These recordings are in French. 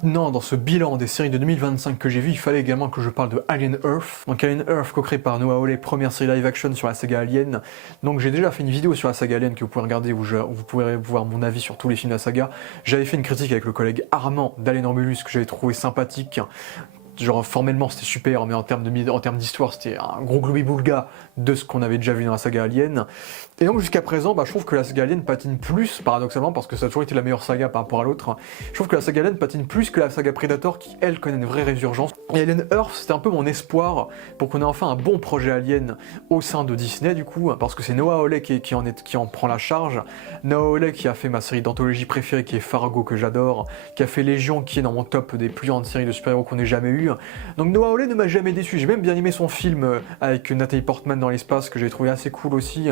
Maintenant, dans ce bilan des séries de 2025 que j'ai vu, il fallait également que je parle de Alien Earth. Donc Alien Earth, co-créé par Noah Hawley, première série live action sur la saga Alien. Donc j'ai déjà fait une vidéo sur la saga Alien que vous pouvez regarder, où vous pourrez voir mon avis sur tous les films de la saga. J'avais fait une critique avec le collègue Armand d'Alien Romulus que j'avais trouvé sympathique. Genre formellement c'était super, mais en termes d'histoire c'était un gros globi-boulga de ce qu'on avait déjà vu dans la saga Alien. Et donc jusqu'à présent, je trouve que la saga Alien patine plus, paradoxalement, parce que ça a toujours été la meilleure saga par rapport à l'autre. Je trouve que la saga Alien patine plus que la saga Predator, qui elle connaît une vraie résurgence. Et Alien Earth, c'était un peu mon espoir pour qu'on ait enfin un bon projet Alien au sein de Disney du coup, parce que c'est Noah Hawley qui en prend la charge. Noah Hawley qui a fait ma série d'anthologie préférée qui est Fargo, que j'adore, qui a fait Légion, qui est dans mon top des plus grandes séries de super-héros qu'on ait jamais eu. Donc Noah Hawley ne m'a jamais déçu, j'ai même bien aimé son film avec Natalie Portman dans l'espace, que j'ai trouvé assez cool aussi.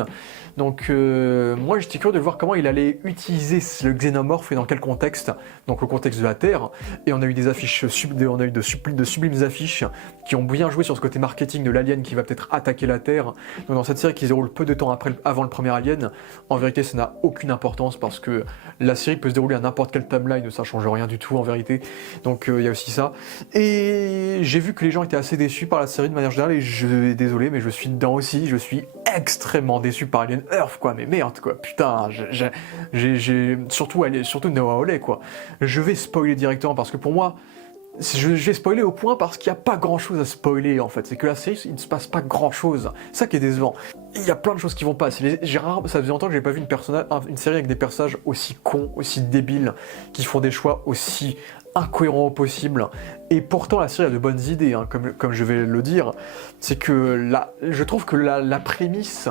Donc moi j'étais curieux de voir comment il allait utiliser le xénomorphe et dans quel contexte, donc le contexte de la Terre, et on a eu des affiches, on a eu de sublimes affiches qui ont bien joué sur ce côté marketing de l'alien qui va peut-être attaquer la Terre. Donc dans cette série qui se déroule peu de temps avant le premier Alien, en vérité ça n'a aucune importance parce que la série peut se dérouler à n'importe quelle timeline, ça change rien du tout en vérité, donc il y a aussi ça. Et j'ai vu que les gens étaient assez déçus par la série de manière générale, et désolé mais je suis dedans aussi, je suis extrêmement déçu par Alien Earth quoi, mais merde quoi, putain, j'ai surtout Noah Hawley quoi. Je vais spoiler directement parce que pour moi, je vais spoiler au point parce qu'il n'y a pas grand chose à spoiler en fait, c'est que la série il ne se passe pas grand chose, ça qui est décevant. Il y a plein de choses qui vont pas, ça faisait longtemps que j'ai pas vu une série avec des personnages aussi cons, aussi débiles, qui font des choix aussi incohérents au possible, et pourtant la série a de bonnes idées, hein, comme je vais le dire. C'est que je trouve que la prémisse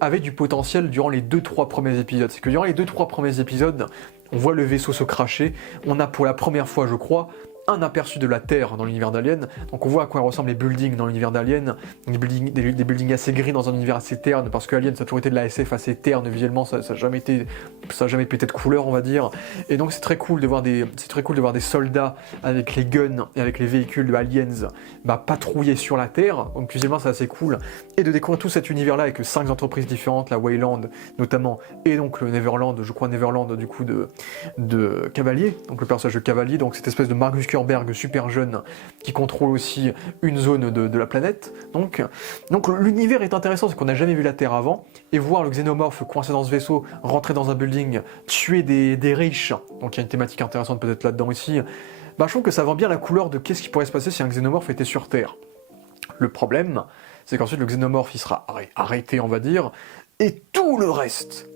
avait du potentiel durant les 2-3 premiers épisodes. C'est que durant les 2-3 premiers épisodes, on voit le vaisseau se cracher, on a pour la première fois je crois un aperçu de la Terre dans l'univers d'Alien, donc on voit à quoi ressemblent les buildings dans l'univers d'Alien, des buildings assez gris dans un univers assez terne, parce que Alien ça a toujours été de la SF assez terne visuellement, ça n'a jamais pété de couleur on va dire, et donc c'est très cool de voir des soldats avec les guns et avec les véhicules de Aliens patrouiller sur la Terre, donc visuellement c'est assez cool, et de découvrir tout cet univers là avec 5 entreprises différentes, la Wayland notamment, et donc le Neverland, je crois Neverland du coup de Cavalier, donc le personnage de Cavalier, donc cette espèce de Mark Zuckerberg super jeune qui contrôle aussi une zone de la planète. Donc l'univers est intéressant, c'est qu'on n'a jamais vu la Terre avant, et voir le xénomorphe coincé dans ce vaisseau, rentrer dans un building, tuer des riches, donc il y a une thématique intéressante peut-être là-dedans aussi, je trouve que ça vend bien la couleur de qu'est-ce qui pourrait se passer si un xénomorphe était sur Terre. Le problème, c'est qu'ensuite le xénomorphe il sera arrêté on va dire, et tout le reste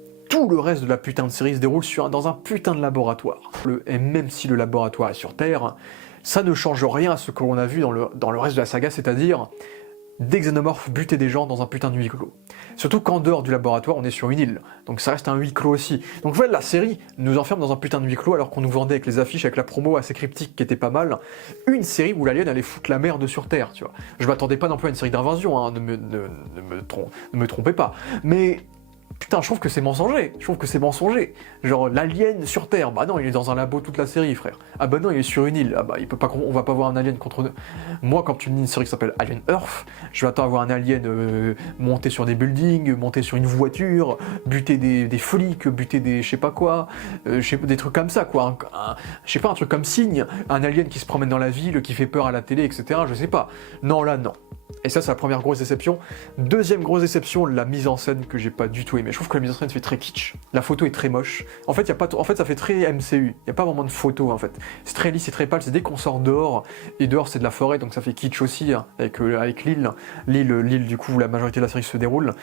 de la putain de série se déroule dans un putain de laboratoire. Et même si le laboratoire est sur Terre, ça ne change rien à ce que l'on a vu dans le reste de la saga, c'est-à-dire des xénomorphes buter des gens dans un putain de huis clos. Surtout qu'en dehors du laboratoire, on est sur une île, donc ça reste un huis clos aussi. Donc voilà, la série nous enferme dans un putain de huis clos alors qu'on nous vendait avec les affiches, avec la promo assez cryptique qui était pas mal, une série où l'alien allait foutre la merde sur Terre, tu vois. Je m'attendais pas non plus à une série d'invasion, hein, ne me trompez pas, mais putain, je trouve que c'est mensonger, Genre, l'alien sur Terre, non, il est dans un labo toute la série, frère. Non, il est sur une île, on va pas voir un alien contre... Moi, quand tu me dis une série qui s'appelle Alien Earth, je vais attendre à voir un alien monter sur des buildings, monter sur une voiture, buter des flics, buter des je sais pas quoi, des trucs comme ça, quoi. Je sais pas, un truc comme Signe, un alien qui se promène dans la ville, qui fait peur à la télé, etc., je sais pas. Non, là, non. Et ça, c'est la première grosse déception. Deuxième grosse déception, la mise en scène que j'ai pas du tout aimé. Je trouve que la mise en scène fait très kitsch. La photo est très moche. En fait, ça fait très MCU. Il n'y a pas vraiment de photo, en fait. C'est très lisse, c'est très pâle. C'est dès qu'on sort dehors, et dehors, c'est de la forêt, donc ça fait kitsch aussi, hein, avec l'île. L'île, du coup, où la majorité de la série se déroule.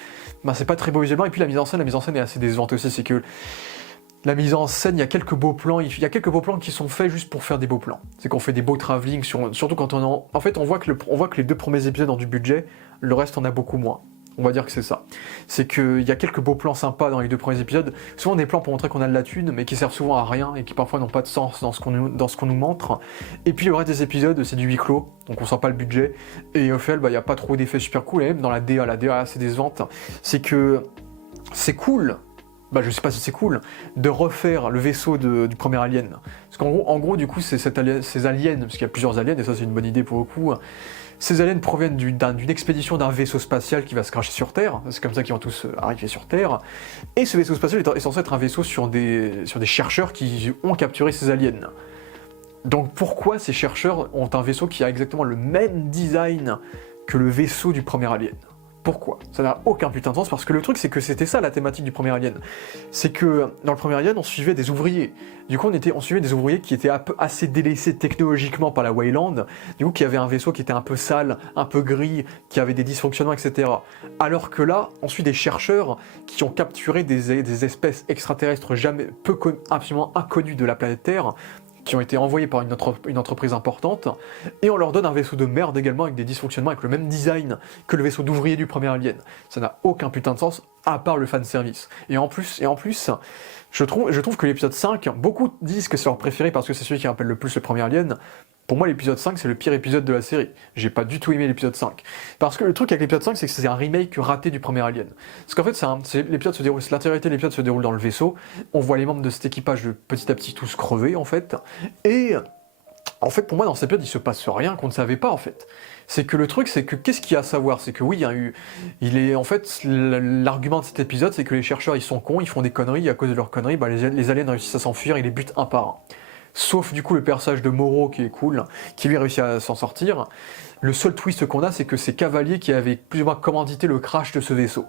C'est pas très beau visuellement. Et puis la mise en scène est assez décevante aussi. C'est que la mise en scène, il y a quelques beaux plans qui sont faits juste pour faire des beaux plans. C'est qu'on fait des beaux travelling, surtout quand en fait, on voit que les 2 premiers épisodes ont du budget, le reste on a beaucoup moins. On va dire que c'est ça. C'est qu'il y a quelques beaux plans sympas dans les 2 premiers épisodes, souvent des plans pour montrer qu'on a de la thune, mais qui servent souvent à rien et qui parfois n'ont pas de sens dans ce qu'on nous montre. Et puis le reste des épisodes, c'est du huis clos, donc on sent pas le budget, et au final, il n'y a pas trop d'effets super cool, et même dans la DA assez décevante, c'est que c'est cool. Je sais pas si c'est cool, de refaire le vaisseau du premier Alien. Parce qu'en gros, du coup, ces aliens, parce qu'il y a plusieurs aliens, et ça c'est une bonne idée pour le coup, ces aliens proviennent d'une expédition d'un vaisseau spatial qui va se cracher sur Terre, c'est comme ça qu'ils vont tous arriver sur Terre, et ce vaisseau spatial est censé être un vaisseau sur des chercheurs qui ont capturé ces aliens. Donc pourquoi ces chercheurs ont un vaisseau qui a exactement le même design que le vaisseau du premier Alien? Pourquoi? Ça n'a aucun putain de sens, parce que le truc c'est que c'était ça la thématique du premier Alien. C'est que dans le premier Alien on suivait des ouvriers. Du coup on suivait des ouvriers qui étaient assez délaissés technologiquement par la Weyland, du coup qui avaient un vaisseau qui était un peu sale, un peu gris, qui avait des dysfonctionnements, etc. Alors que là, on suit des chercheurs qui ont capturé des espèces extraterrestres absolument inconnues de la planète Terre, qui ont été envoyés par une entreprise importante, et on leur donne un vaisseau de merde également avec des dysfonctionnements, avec le même design que le vaisseau d'ouvrier du premier Alien. Ça n'a aucun putain de sens, à part le fanservice. Et en plus, je trouve que l'épisode 5, beaucoup disent que c'est leur préféré parce que c'est celui qui rappelle le plus le premier Alien. Pour moi, l'épisode 5, c'est le pire épisode de la série. J'ai pas du tout aimé l'épisode 5. Parce que le truc avec l'épisode 5, c'est que c'est un remake raté du premier Alien. Parce qu'en fait, l'intégralité de l'épisode se déroule dans le vaisseau. On voit les membres de cet équipage petit à petit tous crever, en fait. Et en fait, pour moi, dans cet épisode, il se passe rien qu'on ne savait pas, en fait. C'est que le truc, c'est que qu'est-ce qu'il y a à savoir? C'est que oui, en fait, l'argument de cet épisode, c'est que les chercheurs, ils sont cons, ils font des conneries, et à cause de leurs conneries, les aliens réussissent à s'enfuir, ils les butent un par un. Sauf du coup le personnage de Moreau qui est cool, qui lui a réussi à s'en sortir. Le seul twist qu'on a, c'est que c'est Cavalier qui avait plus ou moins commandité le crash de ce vaisseau.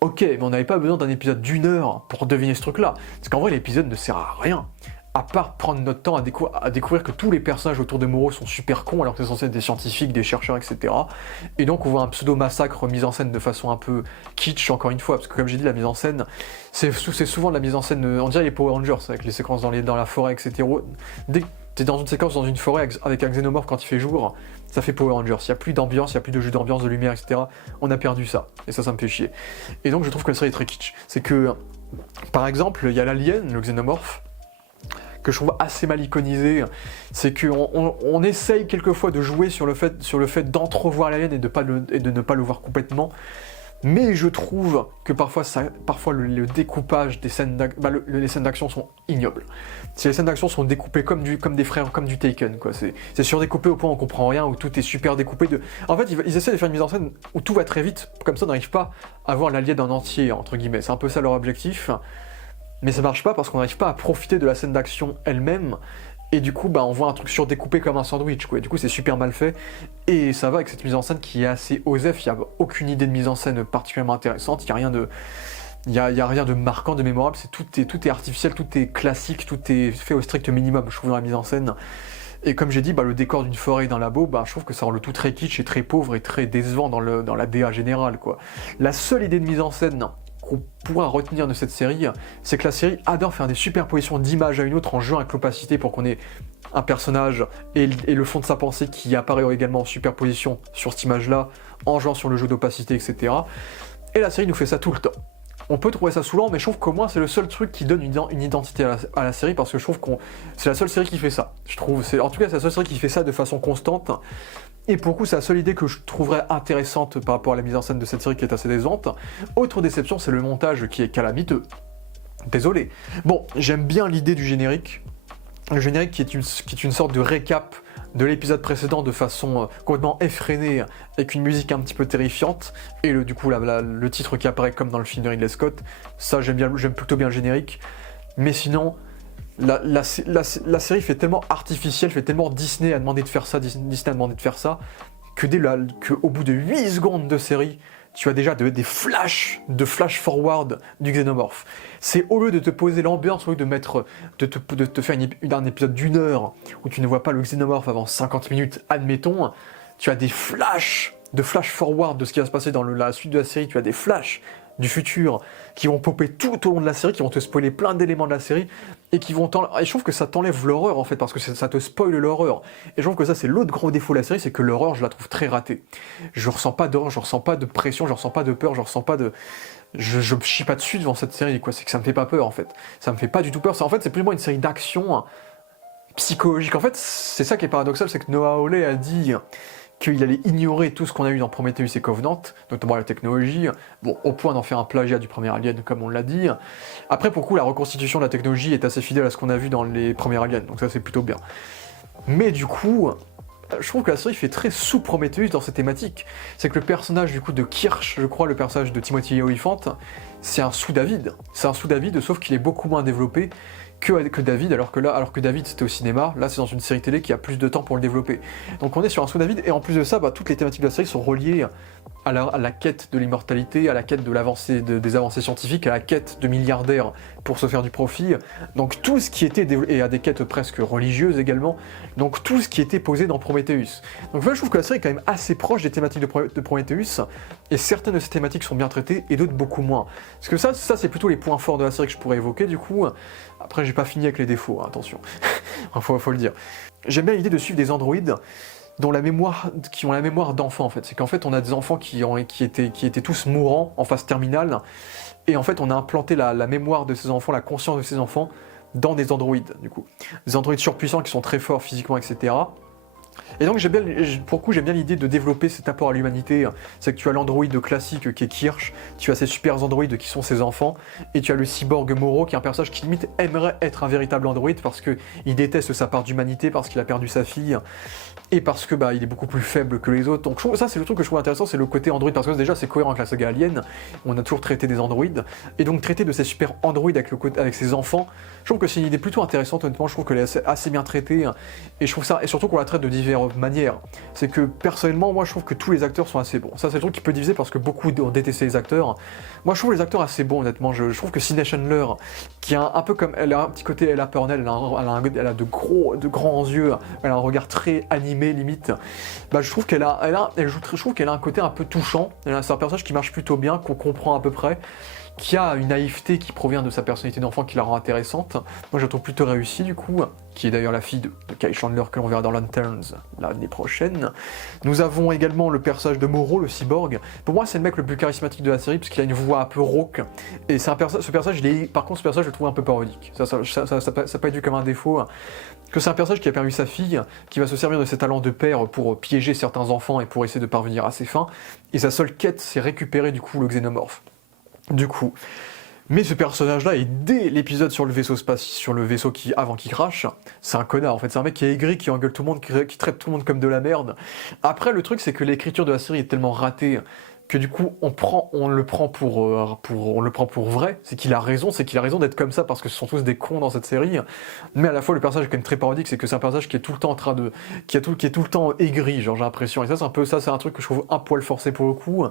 Ok, mais on n'avait pas besoin d'un épisode d'1 heure pour deviner ce truc-là. Parce qu'en vrai, l'épisode ne sert à rien. À part prendre notre temps à découvrir que tous les personnages autour de Moreau sont super cons, alors que c'est censé être des scientifiques, des chercheurs, etc. Et donc on voit un pseudo-massacre mis en scène de façon un peu kitsch, encore une fois, parce que comme j'ai dit, la mise en scène, c'est souvent de la mise en scène, on dirait les Power Rangers, avec les séquences dans la forêt, etc. Dès que t'es dans une séquence dans une forêt avec un xénomorphe quand il fait jour, ça fait Power Rangers. Il n'y a plus d'ambiance, il n'y a plus de jeu d'ambiance, de lumière, etc. On a perdu ça. Et ça me fait chier. Et donc je trouve que la série est très kitsch. C'est que, par exemple, il y a l'alien, le xénomorphe, que je trouve assez mal iconisé, c'est qu'on essaye quelquefois de jouer sur le fait d'entrevoir l'alien et de ne pas le voir complètement, mais je trouve que parfois le découpage des scènes les scènes d'action sont ignobles. Si les scènes d'action sont découpées comme du Taken, quoi. C'est surdécoupé au point où on comprend rien, où tout est super découpé. En fait, ils essaient de faire une mise en scène où tout va très vite, comme ça on n'arrive pas à voir l'alien en entier, entre guillemets. C'est un peu ça leur objectif. Mais ça marche pas parce qu'on n'arrive pas à profiter de la scène d'action elle-même, et du coup on voit un truc surdécoupé comme un sandwich, quoi. Et du coup c'est super mal fait, et ça va avec cette mise en scène qui est assez osef, il n'y a aucune idée de mise en scène particulièrement intéressante, il n'y a rien de marquant, de mémorable, tout est artificiel, tout est classique, tout est fait au strict minimum, je trouve, dans la mise en scène. Et comme j'ai dit, le décor d'une forêt d'un labo, je trouve que ça rend le tout très kitsch et très pauvre et très décevant dans la DA générale, quoi. La seule idée de mise en scène qu'on pourra retenir de cette série, c'est que la série adore faire des superpositions d'image à une autre en jouant avec l'opacité pour qu'on ait un personnage et le fond de sa pensée qui apparaît également en superposition sur cette image-là, en jouant sur le jeu d'opacité, etc. Et la série nous fait ça tout le temps. On peut trouver ça saoulant, mais je trouve qu'au moins c'est le seul truc qui donne une identité à la série, parce que je trouve que c'est la seule série qui fait ça. En tout cas, c'est la seule série qui fait ça de façon constante. Et pour le coup, c'est la seule idée que je trouverais intéressante par rapport à la mise en scène de cette série qui est assez décevante. Autre déception, c'est le montage qui est calamiteux. Désolé. Bon, j'aime bien l'idée du générique. Le générique qui est une sorte de récap de l'épisode précédent de façon complètement effrénée, avec une musique un petit peu terrifiante, et le titre qui apparaît comme dans le film de Ridley Scott. Ça, j'aime plutôt bien le générique. Mais sinon, la série fait tellement artificielle, fait tellement Disney a demandé de faire ça, que au bout de 8 secondes de série, tu as déjà des flash forward du xénomorphe. C'est au lieu de te poser l'ambiance, au lieu de te faire un épisode d'1 heure où tu ne vois pas le xénomorphe avant 50 minutes, admettons, tu as des flash forward de ce qui va se passer dans la suite de la série, tu as des flashs du futur qui vont popper tout au long de la série, qui vont te spoiler plein d'éléments de la série, et et je trouve que ça t'enlève l'horreur en fait, parce que ça te spoile l'horreur. Et je trouve que ça c'est l'autre gros défaut de la série, c'est que l'horreur je la trouve très ratée. Je ressens pas d'horreur, je ressens pas de pression, je ressens pas de peur, je ressens pas de... Je me chie pas dessus devant cette série, quoi. C'est que ça me fait pas peur en fait. Ça me fait pas du tout peur. En fait c'est plus ou moins une série d'action psychologique. En fait c'est ça qui est paradoxal, c'est que Noah Hawley a dit qu'il allait ignorer tout ce qu'on a eu dans Prometheus et Covenant, notamment la technologie, bon, au point d'en faire un plagiat du premier Alien, comme on l'a dit. Après, pour le coup, la reconstitution de la technologie est assez fidèle à ce qu'on a vu dans les premiers Aliens, donc ça c'est plutôt bien. Mais du coup, je trouve que la série fait très sous Prometheus dans cette thématique. C'est que le personnage du coup de Kirsch, je crois, le personnage de Timothy Olyphant, c'est un sous-David. C'est un sous-David, sauf qu'il est beaucoup moins développé, que David, alors que David c'était au cinéma, là c'est dans une série télé qui a plus de temps pour le développer. Donc on est sur un sous David, et en plus de ça, toutes les thématiques de la série sont reliées à la quête de l'immortalité, à la quête de l'avancée des avancées scientifiques, à la quête de milliardaires pour se faire du profit. Donc tout ce qui était et à des quêtes presque religieuses également. Donc tout ce qui était posé dans Prometheus. Donc voilà, je trouve que la série est quand même assez proche des thématiques de Prometheus, et certaines de ces thématiques sont bien traitées et d'autres beaucoup moins. Parce que ça c'est plutôt les points forts de la série que je pourrais évoquer du coup. Après j'ai pas fini avec les défauts, hein, attention. faut le dire. J'aime bien l'idée de suivre des androïdes qui ont la mémoire d'enfants en fait. C'est qu'en fait on a des enfants qui étaient tous mourants en phase terminale, et en fait on a implanté la mémoire de ces enfants, la conscience de ces enfants dans des androïdes du coup. Des androïdes surpuissants qui sont très forts physiquement, etc. Et donc j'aime bien l'idée de développer cet apport à l'humanité. C'est que tu as l'androïde classique qui est Kirsch, tu as ces super androïdes qui sont ses enfants, et tu as le cyborg Moro qui est un personnage qui limite aimerait être un véritable androïde parce qu'il déteste sa part d'humanité, parce qu'il a perdu sa fille, et parce que il est beaucoup plus faible que les autres. Donc ça c'est le truc que je trouve intéressant, c'est le côté androïde, parce que déjà c'est cohérent avec la saga Alien, on a toujours traité des androïdes, et donc traiter de ces super androïdes avec ses enfants, je trouve que c'est une idée plutôt intéressante. Honnêtement je trouve qu'elle est assez bien traitée, et je trouve ça, et surtout qu'on la traite de diverses manières. C'est que personnellement moi je trouve que tous les acteurs sont assez bons. Ça c'est le truc qui peut diviser parce que beaucoup ont détesté les acteurs. Moi je trouve les acteurs assez bons honnêtement. Je trouve que Sidney Chandler, qui a un peu comme, elle a un petit côté Ella Purnell, elle a de grands yeux, elle a un regard très animé limite. Je trouve je trouve qu'elle a un côté un peu touchant. C'est un personnage qui marche plutôt bien, qu'on comprend à peu près, qui a une naïveté qui provient de sa personnalité d'enfant qui la rend intéressante. Moi je la trouve plutôt réussie du coup, qui est d'ailleurs la fille de Kyle Chandler que l'on verra dans Lanterns l'année prochaine. Nous avons également le personnage de Moro, le cyborg. Pour moi c'est le mec le plus charismatique de la série parce qu'il a une voix un peu rauque, et ce personnage par contre ce personnage je le trouve un peu parodique. Ça pas été vu comme un défaut, que c'est un personnage qui a perdu sa fille, qui va se servir de ses talents de père pour piéger certains enfants et pour essayer de parvenir à ses fins, et sa seule quête c'est récupérer du coup le xénomorphe. Du coup, mais ce personnage-là, et dès l'épisode sur le vaisseau avant qu'il crache, c'est un connard en fait, c'est un mec qui est aigri, qui engueule tout le monde, qui traite tout le monde comme de la merde. Après le truc c'est que l'écriture de la série est tellement ratée que du coup on le prend pour vrai, c'est qu'il a raison d'être comme ça parce que ce sont tous des cons dans cette série. Mais à la fois le personnage est quand même très parodique, c'est que c'est un personnage qui est tout le temps qui est tout le temps aigri, genre j'ai l'impression, et ça c'est un truc que je trouve un poil forcé pour le coup.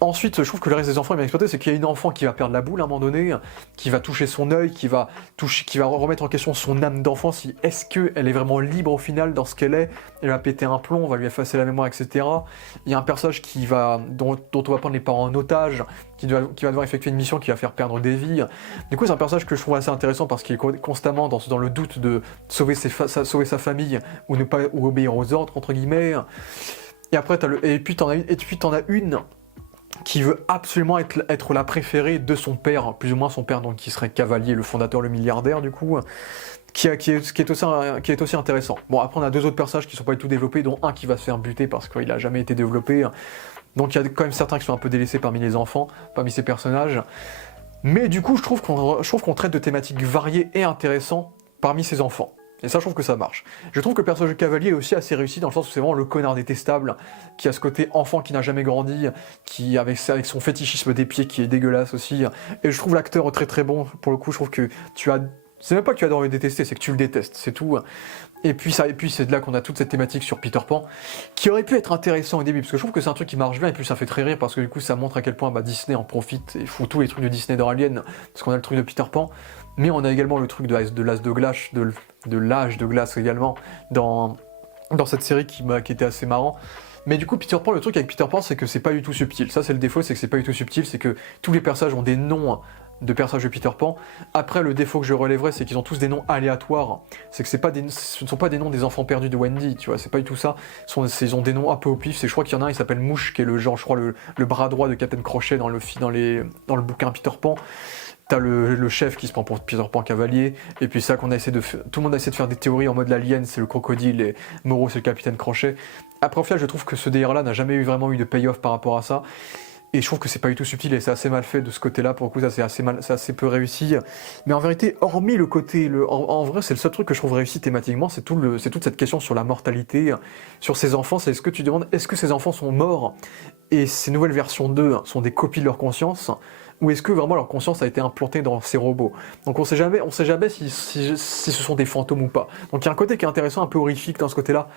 Ensuite je trouve que le reste des enfants est bien exploité, c'est qu'il y a une enfant qui va perdre la boule à un moment donné, qui va toucher son œil, qui va remettre en question son âme d'enfant, si est-ce qu'elle est vraiment libre au final dans ce qu'elle est, elle va péter un plomb, on va lui effacer la mémoire, etc. Il y a un personnage dont on va prendre les parents en otage, qui va devoir effectuer une mission qui va faire perdre des vies. Du coup c'est un personnage que je trouve assez intéressant parce qu'il est constamment dans le doute de sauver sa famille ou obéir aux ordres entre guillemets. Et après t'en as une qui veut absolument être la préférée de son père, plus ou moins son père, donc qui serait Cavalier, le fondateur, le milliardaire du coup, qui est aussi intéressant. Bon après on a deux autres personnages qui sont pas du tout développés, dont un qui va se faire buter parce qu'il a jamais été développé. Donc il y a quand même certains qui sont un peu délaissés parmi les enfants, parmi ces personnages. Mais du coup je trouve qu'on traite de thématiques variées et intéressantes parmi ces enfants. Et ça je trouve que ça marche. Je trouve que le personnage de Cavalier est aussi assez réussi dans le sens où c'est vraiment le connard détestable, qui a ce côté enfant qui n'a jamais grandi, qui avec son fétichisme des pieds qui est dégueulasse aussi. Et je trouve l'acteur très très bon, pour le coup je trouve que c'est même pas que tu adores le détester, c'est que tu le détestes, c'est tout. Et puis c'est de là qu'on a toute cette thématique sur Peter Pan, qui aurait pu être intéressant au début, parce que je trouve que c'est un truc qui marche bien, et puis ça fait très rire, parce que du coup ça montre à quel point Disney en profite, et fout tous les trucs de Disney dans Alien, parce qu'on a le truc de Peter Pan, mais on a également le truc de l'âge de glace également, dans cette série qui était assez marrant. Mais du coup Peter Pan, le truc avec Peter Pan c'est que c'est pas du tout subtil, ça c'est le défaut, c'est que c'est pas du tout subtil, c'est que tous les personnages ont des noms de personnages de Peter Pan. Après le défaut que je relèverais c'est qu'ils ont tous des noms aléatoires, c'est que ce ne sont pas des noms des enfants perdus de Wendy, tu vois, c'est pas du tout ça, ils ont des noms un peu au pif, je crois qu'il y en a un, il s'appelle Mouche, qui est le bras droit de Captain Crochet dans le bouquin Peter Pan. T'as le chef qui se prend pour Peter Pan Cavalier, et puis ça tout le monde a essayé de faire des théories en mode l'alien c'est le crocodile et Moro c'est le capitaine Crochet. Après au final je trouve que ce délire là n'a jamais vraiment eu de payoff par rapport à ça. Et je trouve que c'est pas du tout subtil et c'est assez mal fait de ce côté-là. Pour le coup, ça c'est assez peu réussi. Mais en vérité, hormis le côté, en vrai, c'est le seul truc que je trouve réussi thématiquement, c'est toute cette question sur la mortalité, sur ces enfants. C'est ce que tu demandes, est-ce que ces enfants sont morts et ces nouvelles versions d'eux sont des copies de leur conscience, ou est-ce que vraiment leur conscience a été implantée dans ces robots? Donc on sait jamais si ce sont des fantômes ou pas. Donc il y a un côté qui est intéressant, un peu horrifique dans ce côté-là,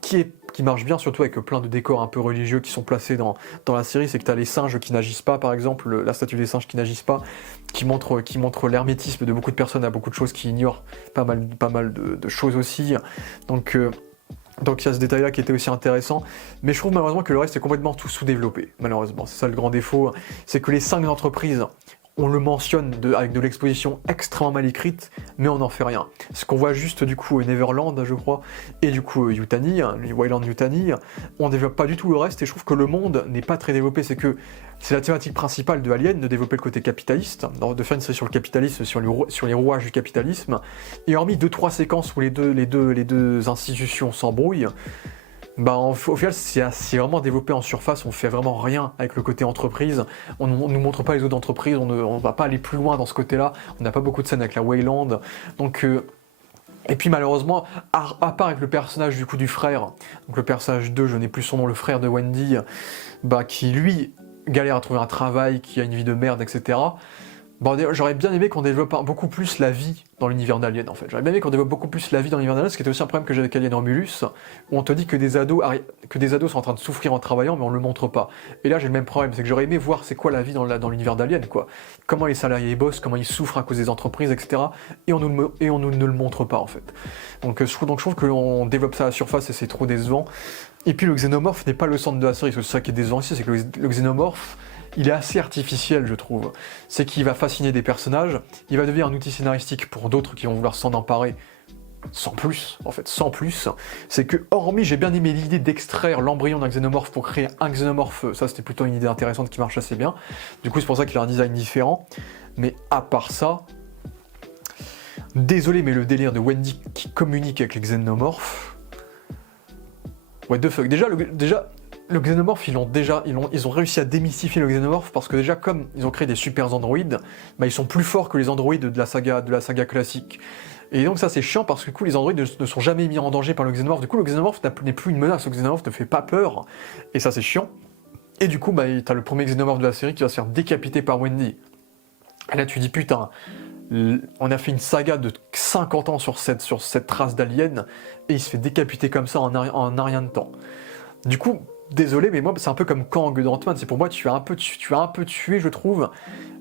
qui marche bien, surtout avec plein de décors un peu religieux qui sont placés dans la série. C'est que tu as les singes qui n'agissent pas, par exemple, la statue des singes qui n'agissent pas, qui montre l'hermétisme de beaucoup de personnes à beaucoup de choses qui ignorent pas mal de choses aussi. Donc il y a ce détail-là qui était aussi intéressant, mais je trouve malheureusement que le reste est complètement tout sous-développé, malheureusement. C'est ça le grand défaut, c'est que les 5 entreprises, on le mentionne avec de l'exposition extrêmement mal écrite, mais on n'en fait rien. Ce qu'on voit juste du coup Neverland, je crois, et du coup Yutani, Wayland Yutani, on ne développe pas du tout le reste, et je trouve que le monde n'est pas très développé. C'est la thématique principale de Alien, de développer le côté capitaliste, de faire une série sur le capitalisme, sur les rouages du capitalisme, et hormis 2-3 séquences où les deux institutions s'embrouillent, au final, c'est vraiment développé en surface, on fait vraiment rien avec le côté entreprise, on nous montre pas les autres entreprises, on va pas aller plus loin dans ce côté-là, on n'a pas beaucoup de scènes avec la Wayland, donc... Et puis malheureusement, à part avec le personnage du coup du frère, donc le personnage 2, je n'ai plus son nom, le frère de Wendy, qui lui galère à trouver un travail, qui a une vie de merde, etc. J'aurais bien aimé qu'on développe beaucoup plus la vie dans l'univers d'Alien en fait. J'aurais bien aimé qu'on développe beaucoup plus la vie dans l'univers d'Alien, ce qui était aussi un problème que j'avais avec Alien Romulus, où on te dit que des ados sont en train de souffrir en travaillant, mais on le montre pas. Et là j'ai le même problème, c'est que j'aurais aimé voir c'est quoi la vie dans l'univers d'Alien, quoi. Comment les salariés bossent, comment ils souffrent à cause des entreprises, etc. Et on ne le montre pas en fait. Donc je trouve qu'on développe ça à la surface et c'est trop décevant. Et puis le xénomorphe n'est pas le centre de la série, c'est ça qui est décevant ici, c'est que le xénomorphe, il est assez artificiel, je trouve. C'est qu'il va fasciner des personnages, il va devenir un outil scénaristique pour d'autres qui vont vouloir s'en emparer, sans plus, en fait, sans plus. C'est que, hormis, j'ai bien aimé l'idée d'extraire l'embryon d'un xénomorphe pour créer un xénomorphe, ça c'était plutôt une idée intéressante qui marche assez bien. Du coup, c'est pour ça qu'il a un design différent. Mais à part ça, désolé, mais le délire de Wendy qui communique avec les xénomorphes... What the fuck, déjà, le xénomorphe, ils ont réussi à démystifier le xénomorphe parce que déjà, comme ils ont créé des super androïdes, ils sont plus forts que les androïdes de la saga classique. Et donc ça c'est chiant parce que du coup les androïdes ne sont jamais mis en danger par le xénomorphe. Du coup le xénomorphe n'est plus une menace, le xénomorphe ne fait pas peur. Et ça c'est chiant. Et du coup t'as le premier xénomorphe de la série qui va se faire décapiter par Wendy. Et là tu dis putain, on a fait une saga de 50 ans sur cette race d'aliens et il se fait décapiter comme ça en un rien de temps. Du coup, désolé, mais moi c'est un peu comme Kang de Ant-Man, c'est pour moi tu as un peu tué, je trouve,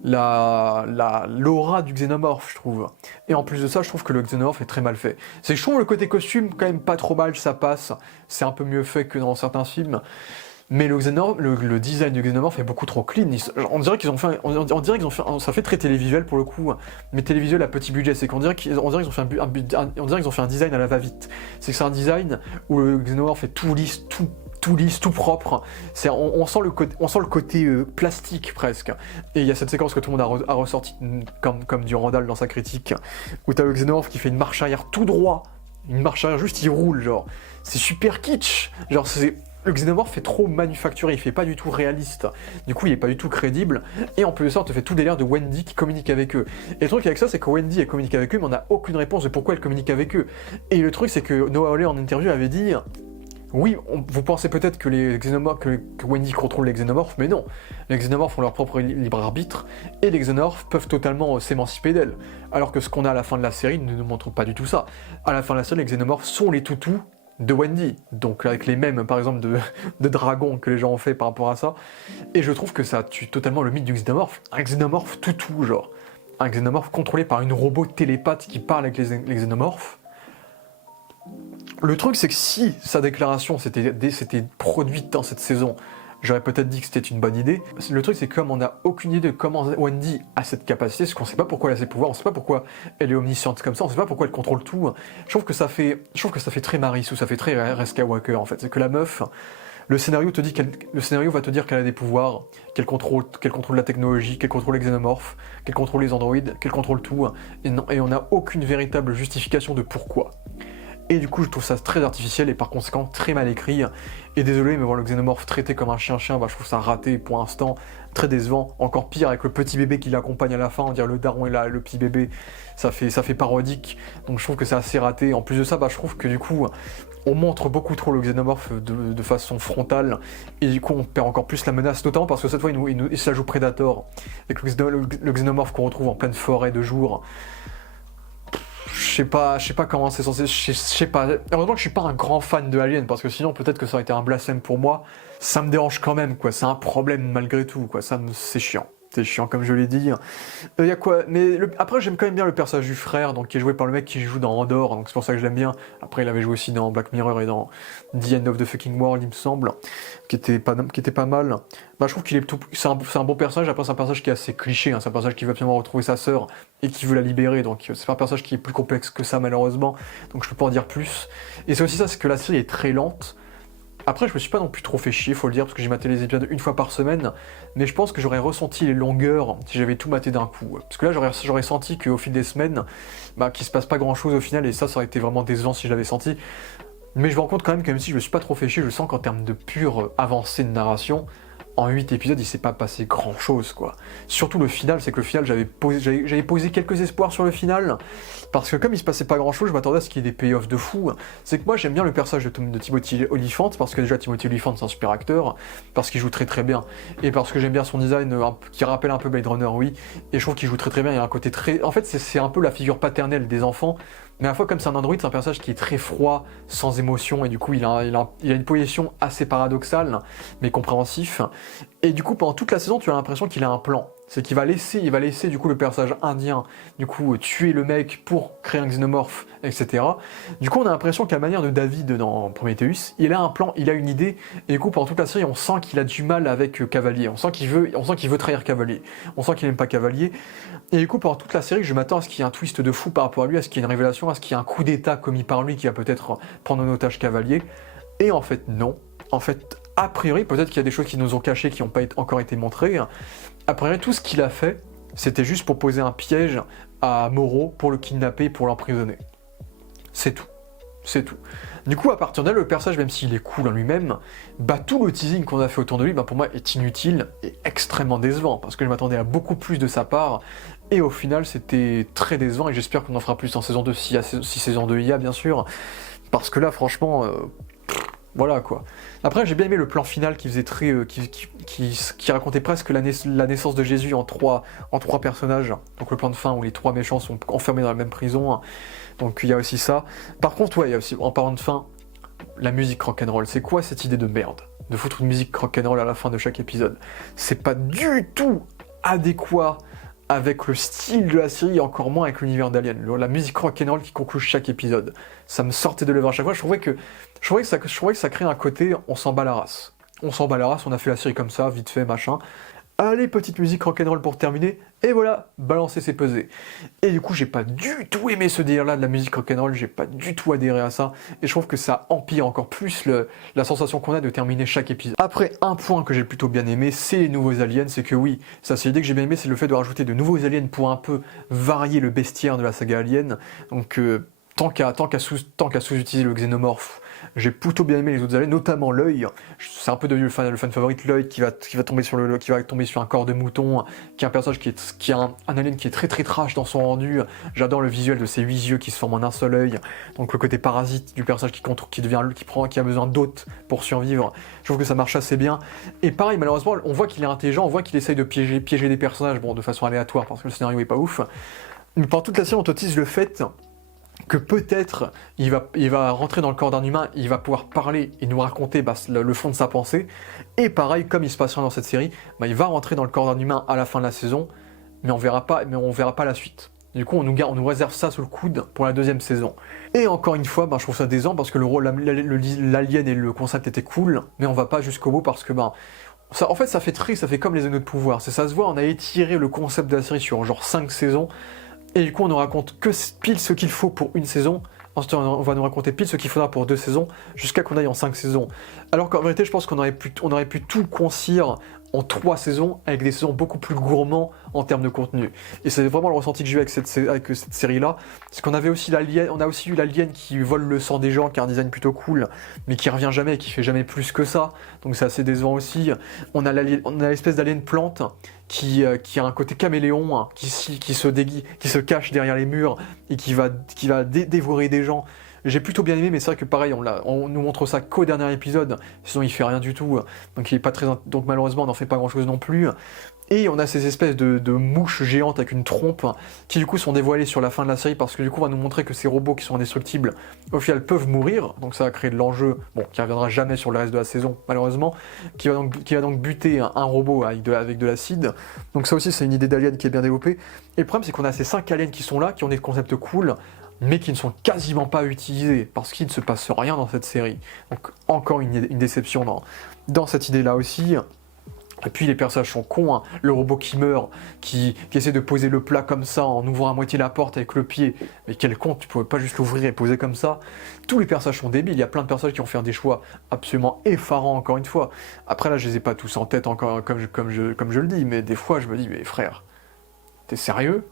l'aura du xénomorphe, je trouve. Et en plus de ça, je trouve que le xénomorphe est très mal fait. Je trouve le côté costume quand même pas trop mal, ça passe, c'est un peu mieux fait que dans certains films. Mais le design du xénomorphe est beaucoup trop clean. On dirait qu'ils ont fait, ça fait très télévisuel pour le coup, mais télévisuel à petit budget. C'est qu'on dirait qu'ils ont fait un design à la va-vite. C'est un design où le xénomorphe est tout lisse, tout propre. On sent le côté plastique presque. Et il y a cette séquence que tout le monde a ressorti comme du Randall dans sa critique, où t'as le xénomorphe qui fait une marche arrière tout droit, une marche arrière juste il roule genre. C'est super kitsch. Genre le xénomorphe fait trop manufacturé, il fait pas du tout réaliste. Du coup, il est pas du tout crédible. Et en plus de ça, on te fait tout délire de Wendy qui communique avec eux. Et le truc avec ça, c'est que Wendy, elle communique avec eux, mais on n'a aucune réponse de pourquoi elle communique avec eux. Et le truc, c'est que Noah Hawley, en interview, avait dit... Oui, vous pensez peut-être que que Wendy contrôle les xénomorphes, mais non. Les xénomorphes ont leur propre libre arbitre, et les xénomorphes peuvent totalement s'émanciper d'elles. Alors que ce qu'on a à la fin de la série ne nous montre pas du tout ça. À la fin de la série, les xénomorphes sont les toutous de Wendy, donc avec les mêmes par exemple de dragons que les gens ont fait par rapport à ça, et je trouve que ça tue totalement le mythe du xénomorphe, un xénomorphe toutou genre, un xénomorphe contrôlé par une robot télépathe qui parle avec les xénomorphes. Le truc c'est que si sa déclaration s'était produite dans cette saison, j'aurais peut-être dit que c'était une bonne idée. Le truc c'est que comme on n'a aucune idée de comment Wendy a cette capacité, parce qu'on sait pas pourquoi elle a ses pouvoirs, on sait pas pourquoi elle est omnisciente comme ça, on sait pas pourquoi elle contrôle tout. Je trouve que ça fait très Maris ou ça fait très Res Skywalker en fait. C'est que la meuf, le scénario va te dire qu'elle a des pouvoirs, qu'elle contrôle la technologie, qu'elle contrôle les xénomorphes, qu'elle contrôle les androïdes, qu'elle contrôle tout, et on n'a aucune véritable justification de pourquoi. Et du coup, je trouve ça très artificiel et par conséquent très mal écrit. Et désolé, mais voir le xénomorphe traité comme un chien-chien, bah, je trouve ça raté pour l'instant, très décevant. Encore pire avec le petit bébé qui l'accompagne à la fin, on dirait le daron et le petit bébé, ça fait parodique. Donc je trouve que c'est assez raté. En plus de ça, bah, je trouve que du coup, on montre beaucoup trop le xénomorphe de façon frontale. Et du coup, on perd encore plus la menace, notamment parce que cette fois, il ça joue Predator. Avec le xénomorphe qu'on retrouve en pleine forêt de jour. Je sais pas comment c'est censé. Je sais pas. Heureusement que je suis pas un grand fan de Alien parce que sinon peut-être que ça aurait été un blasphème pour moi. Ça me dérange quand même, quoi. C'est un problème malgré tout, quoi. C'est chiant. C'est chiant, comme je l'ai dit. Y a quoi. Mais après, j'aime quand même bien le personnage du frère, donc qui est joué par le mec qui joue dans Andor, donc c'est pour ça que je l'aime bien. Après, il avait joué aussi dans Black Mirror et dans The End of the Fucking World, il me semble, qui était pas mal. Bah, je trouve qu'il est tout. C'est un bon personnage. Après, c'est un personnage qui est assez cliché. Hein. C'est un personnage qui veut absolument retrouver sa sœur et qui veut la libérer. Donc, c'est pas un personnage qui est plus complexe que ça, malheureusement. Donc, je peux pas en dire plus. Et c'est aussi ça, c'est que la série est très lente. Après, je me suis pas non plus trop fait chier, faut le dire, parce que j'ai maté les épisodes une fois par semaine, mais je pense que j'aurais ressenti les longueurs si j'avais tout maté d'un coup. Parce que là, j'aurais senti qu'au fil des semaines, bah, qu'il se passe pas grand chose au final, et ça aurait été vraiment décevant si je l'avais senti. Mais je me rends compte quand même que même si je me suis pas trop fait chier, je sens qu'en termes de pure avancée de narration, en 8 épisodes, il s'est pas passé grand chose, quoi. Surtout le final, c'est que le final, j'avais posé quelques espoirs sur le final, parce que comme il se passait pas grand chose, je m'attendais à ce qu'il y ait des payoffs de fou. C'est que moi, j'aime bien le personnage de Timothy Olyphant, parce que déjà, Timothy Olyphant, c'est un super acteur, parce qu'il joue très très bien, et parce que j'aime bien son design, qui rappelle un peu Blade Runner, oui, et je trouve qu'il joue très très bien, il y a un côté très... En fait, c'est un peu la figure paternelle des enfants, mais à la fois, comme c'est un androïde, c'est un personnage qui est très froid, sans émotion, et du coup, il a une position assez paradoxale, mais compréhensif. Et du coup, pendant toute la saison, tu as l'impression qu'il a un plan. C'est qu'il va laisser du coup le personnage indien, du coup, tuer le mec pour créer un xénomorphe, etc. Du coup, on a l'impression qu'à la manière de David dans Prometheus, il a un plan, il a une idée, et du coup, pendant toute la série, on sent qu'il a du mal avec Cavalier. On sent qu'il veut trahir Cavalier. On sent qu'il n'aime pas Cavalier. Et du coup, pendant toute la série, je m'attends à ce qu'il y ait un twist de fou par rapport à lui, à ce qu'il y ait une révélation, à ce qu'il y ait un coup d'état commis par lui qui va peut-être prendre en otage Cavalier. Et en fait, non. En fait, a priori, peut-être qu'il y a des choses qui nous ont cachées, qui n'ont pas encore été montrées. A priori, tout ce qu'il a fait, c'était juste pour poser un piège à Moreau, pour le kidnapper et pour l'emprisonner. C'est tout. C'est tout. Du coup, à partir de là, le personnage, même s'il est cool en lui-même, bah tout le teasing qu'on a fait autour de lui, bah pour moi, est inutile et extrêmement décevant, parce que je m'attendais à beaucoup plus de sa part, et au final, c'était très décevant, et j'espère qu'on en fera plus en saison 2, si saison 2 il y a, bien sûr, parce que là, franchement... voilà quoi. Après, j'ai bien aimé le plan final qui faisait très, qui racontait presque la naissance de Jésus en trois personnages. Donc le plan de fin où les trois méchants sont enfermés dans la même prison. Donc il y a aussi ça. Par contre, ouais, il y a aussi, en parlant de fin, la musique rock'n'roll. C'est quoi cette idée de merde de foutre une musique rock'n'roll à la fin de chaque épisode? C'est pas du tout adéquat avec le style de la série et encore moins avec l'univers d'Alien. La musique rock'n'roll qui conclut chaque épisode. Ça me sortait de l'œuvre à chaque fois. Je trouvais que ça crée un côté, on s'en bat la race. On s'en bat la race, on a fait la série comme ça, vite fait, machin. Allez, petite musique rock'n'roll pour terminer, et voilà, balancer ses pesées. Et du coup, j'ai pas du tout aimé ce délire-là de la musique rock'n'roll, j'ai pas du tout adhéré à ça, et je trouve que ça empire encore plus la sensation qu'on a de terminer chaque épisode. Après, un point que j'ai plutôt bien aimé, c'est les nouveaux aliens, c'est que oui, ça c'est l'idée que j'ai bien aimé, c'est le fait de rajouter de nouveaux aliens pour un peu varier le bestiaire de la saga Alien, donc tant qu'à sous-utiliser le xénomorphe, j'ai plutôt bien aimé les autres aliens, notamment l'œil. C'est un peu devenu le fan favorite, l'œil qui va tomber sur un corps de mouton, qui est un personnage qui est un alien qui est très très trash dans son rendu. J'adore le visuel de ces 8 yeux qui se forment en un seul œil. Donc le côté parasite du personnage qui a besoin d'hôtes pour survivre. Je trouve que ça marche assez bien. Et pareil, malheureusement, on voit qu'il est intelligent, on voit qu'il essaye de piéger des personnages, bon, de façon aléatoire parce que le scénario est pas ouf. Mais pendant toute la série, on te tease le fait que peut-être il va rentrer dans le corps d'un humain, il va pouvoir parler et nous raconter le fond de sa pensée. Et pareil, comme il se passe dans cette série, il va rentrer dans le corps d'un humain à la fin de la saison, mais on verra pas la suite. Du coup, on nous réserve ça sous le coude pour la deuxième saison. Et encore une fois, je trouve ça décevant parce que l'alien et le concept étaient cool, mais on va pas jusqu'au bout parce que ça, en fait, ça fait comme les anneaux de pouvoir. Ça se voit, on a étiré le concept de la série sur genre 5 saisons. Et du coup, on ne raconte que pile ce qu'il faut pour une saison. Ensuite, on va nous raconter pile ce qu'il faudra pour 2 saisons, jusqu'à qu'on aille en 5 saisons. Alors qu'en vérité, je pense qu'on aurait pu tout concire en 3 saisons, avec des saisons beaucoup plus gourmands en termes de contenu. Et c'est vraiment le ressenti que j'ai eu avec cette série-là, c'est qu'on avait aussi on a aussi eu l'alien qui vole le sang des gens, qui a un design plutôt cool, mais qui revient jamais, qui fait jamais plus que ça, donc c'est assez décevant aussi. On a l'espèce d'alien plante, qui a un côté caméléon, hein, qui se cache derrière les murs, et qui va dévorer des gens. J'ai plutôt bien aimé, mais c'est vrai que pareil, on nous montre ça qu'au dernier épisode, sinon il fait rien du tout, donc il est pas très, donc malheureusement on n'en fait pas grand chose non plus. Et on a ces espèces de mouches géantes avec une trompe qui du coup sont dévoilées sur la fin de la série parce que du coup on va nous montrer que ces robots qui sont indestructibles au final peuvent mourir, donc ça va créer de l'enjeu, bon, qui reviendra jamais sur le reste de la saison malheureusement, qui va donc buter un robot avec de l'acide. Donc ça aussi c'est une idée d'alien qui est bien développée. Et le problème c'est qu'on a ces 5 aliens qui sont là, qui ont des concepts cool, mais qui ne sont quasiment pas utilisés, parce qu'il ne se passe rien dans cette série. Donc encore une déception dans cette idée-là aussi. Et puis les personnages sont cons, hein. Le robot qui meurt, qui essaie de poser le plat comme ça, en ouvrant à moitié la porte avec le pied. Mais quel con, tu pouvais pas juste l'ouvrir et poser comme ça. Tous les personnages sont débiles, il y a plein de personnages qui ont fait des choix absolument effarants, encore une fois. Après là, je les ai pas tous en tête encore, comme je le dis, mais des fois je me dis, mais frère, t'es sérieux ?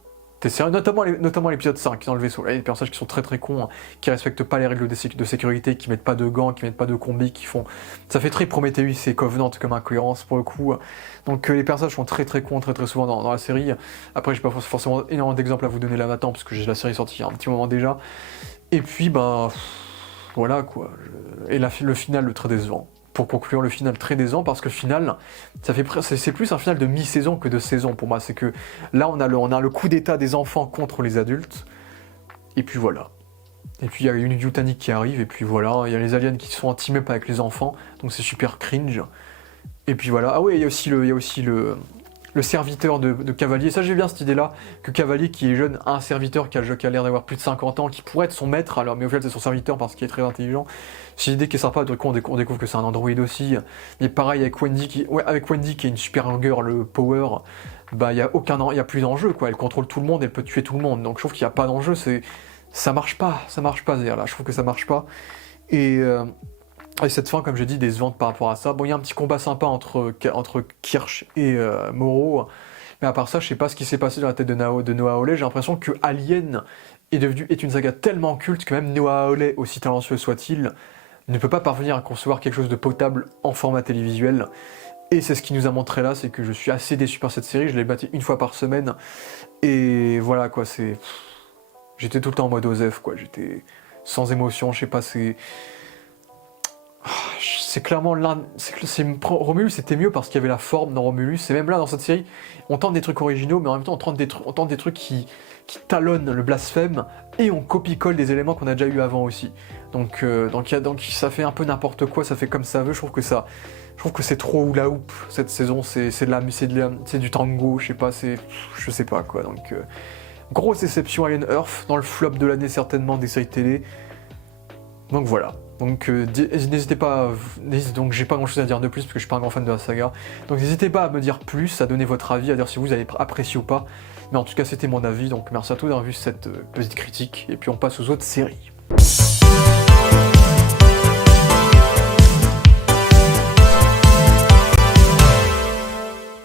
Notamment l'épisode 5 dans le vaisseau. Là, il y a des personnages qui sont très très cons, hein, qui respectent pas les règles de sécurité, qui mettent pas de gants, qui mettent pas de combis, qui font... Ça fait très Prometheus et Covenant comme incohérence pour le coup. Donc les personnages sont très très cons très très souvent dans la série. Après j'ai pas forcément énormément d'exemples à vous donner là maintenant, parce que j'ai la série sortie il y a un petit moment déjà. Et puis voilà quoi. Et le final, le très décevant. Pour conclure, le final très décevant, parce que le final, c'est plus un final de mi-saison que de saison pour moi. C'est que là, on a le coup d'état des enfants contre les adultes, et puis voilà. Et puis il y a une Yutani qui arrive, et puis voilà, il y a les aliens qui sont en team-up avec les enfants, donc c'est super cringe. Et puis voilà. Ah oui, il y a aussi le serviteur de Cavalier. Ça, j'ai bien cette idée-là, que Cavalier, qui est jeune, a un serviteur qui a l'air d'avoir plus de 50 ans, qui pourrait être son maître, alors, mais au final, c'est son serviteur parce qu'il est très intelligent. C'est une idée qui est sympa, du coup, on découvre que c'est un androïde aussi. Mais pareil, avec Wendy, qui est une super girl power, bah, il y a plus d'enjeu, quoi. Elle contrôle tout le monde, elle peut tuer tout le monde. Donc, je trouve qu'il n'y a pas d'enjeu, ça marche pas, là. Je trouve que ça marche pas. Et cette fin, comme j'ai dit, décevante par rapport à ça. Bon, il y a un petit combat sympa entre Kirsch et Moreau, mais à part ça, je sais pas ce qui s'est passé dans la tête de Noah Hawley. J'ai l'impression que Alien est une saga tellement culte que même Noah Hawley, aussi talentueux soit-il, ne peut pas parvenir à concevoir quelque chose de potable en format télévisuel. Et c'est ce qui nous a montré là, c'est que je suis assez déçu par cette série. Je l'ai battue une fois par semaine, et voilà quoi. J'étais tout le temps en mode Osef, quoi. J'étais sans émotion, je sais pas, c'est clairement Romulus, c'était mieux parce qu'il y avait la forme dans Romulus, et même là dans cette série on tente des trucs originaux, mais en même temps on tente des trucs qui talonnent le blasphème, et on copie-colle des éléments qu'on a déjà eu avant aussi, donc ça fait un peu n'importe quoi, ça fait comme ça veut. Je trouve que c'est trop hula hoop cette saison, c'est du tango, je sais pas quoi. Donc grosse déception Alien Earth, dans le flop de l'année certainement des séries télé. Donc voilà. Donc n'hésitez pas, donc j'ai pas grand chose à dire de plus parce que je suis pas un grand fan de la saga. Donc n'hésitez pas à me dire plus, à donner votre avis, à dire si vous avez apprécié ou pas. Mais en tout cas c'était mon avis, donc merci à tous d'avoir vu cette petite critique, et puis on passe aux autres séries.